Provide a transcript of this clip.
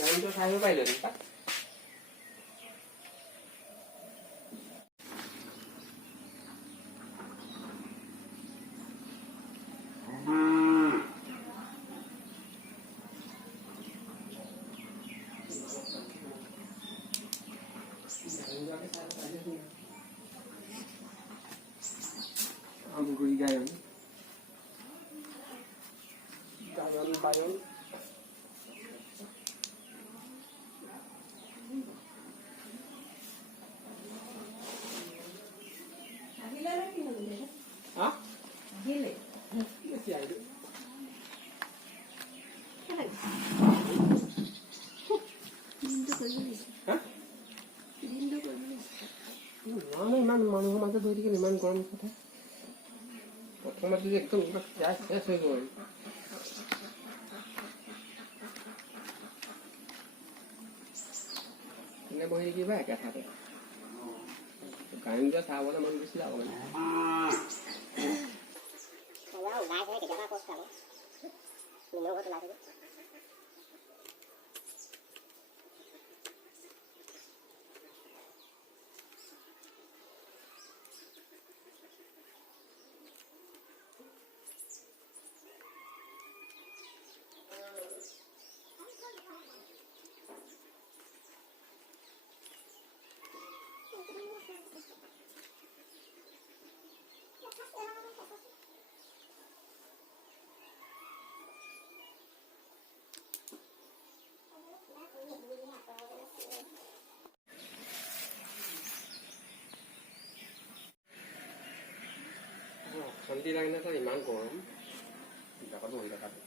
লাইনটো খাই পাৰিলে তাত আমগুৰি গায়ন গায়ন বায়ন ইমান মানুহৰ মাজত বহি থাকিলে ইমান গৰম কথা প্ৰথমতে যে একদম শেষ হৈ গ'ল এনে বহি থাকিবা একেঠাতে গাড়ী যে চাবলৈ মন গৈছিলে অকণমান শান্তি লাগে না ইমান গৰম জাগাটো হৈ থকাটো